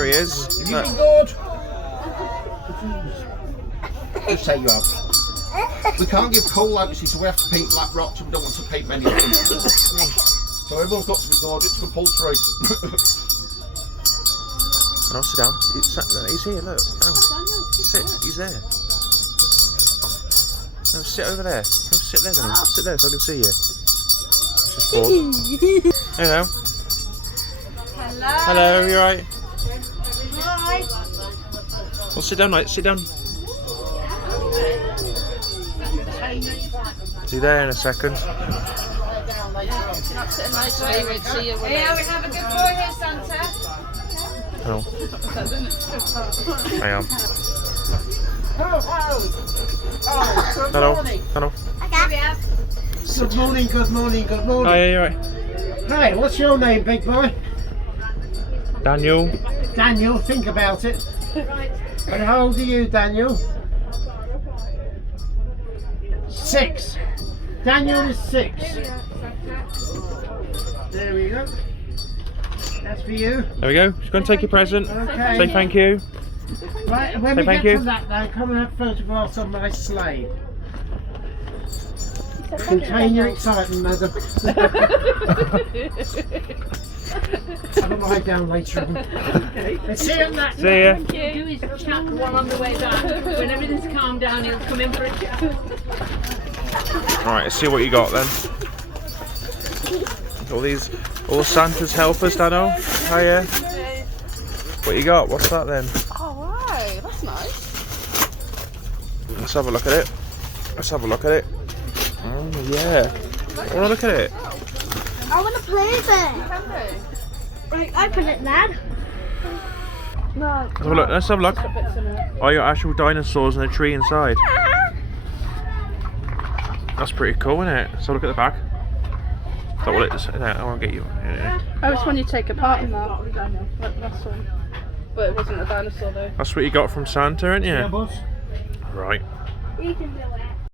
there he is. Have you been good? Just say you have. We can't give coal out, so we have to paint black rocks, and we don't want to paint many of them. So everyone's got to be good. It's compulsory. No, sit down. He's here, look. Oh, sit. He's there. No, sit over there. No, sit there then. Sit there so I can see you. Just bored. Hello. Hello. Hello, you alright? Hi. Well, sit down, mate. Sit down. See you there in a second. Not sitting nice way, we'd see you. Here, we have a good boy here, Santa. Hello. I am. Hello. Hello. Good morning, good morning, good morning. Hi, you alright? Hey, what's your name, big boy? Daniel. Daniel, think about it. And how old are you, Daniel? 6. Daniel is 6. There we go. That's for you. There we go. Just go and take your present. Okay. Say thank you. Right, when Say we thank get you. to that now, come and have photographs of my sleigh. Contain your excitement, madam. Have a lie down later on. Let's see you on that. See ya. Do his chat while on the way back. When everything's calmed down, he'll come in for a chat. Alright, let's see what you got then. All Santa's helpers, Dano. Hiya. What you got? What's that then? Oh, right, that's nice. Let's have a look at it. Let's have a look at it. Oh yeah. I want to look at it. I want to play with it. Right, open it, Dad. No. Let's have a look. Let's have a look. Oh, you got actual dinosaurs in a tree inside. That's pretty cool, isn't it? So look at the back. Is that what it is? No, I won't get you. Oh, it's when you take apart in that. That's one. But it wasn't a dinosaur though. That's what you got from Santa, ain't Yeah, you? boss. Right. You can do it.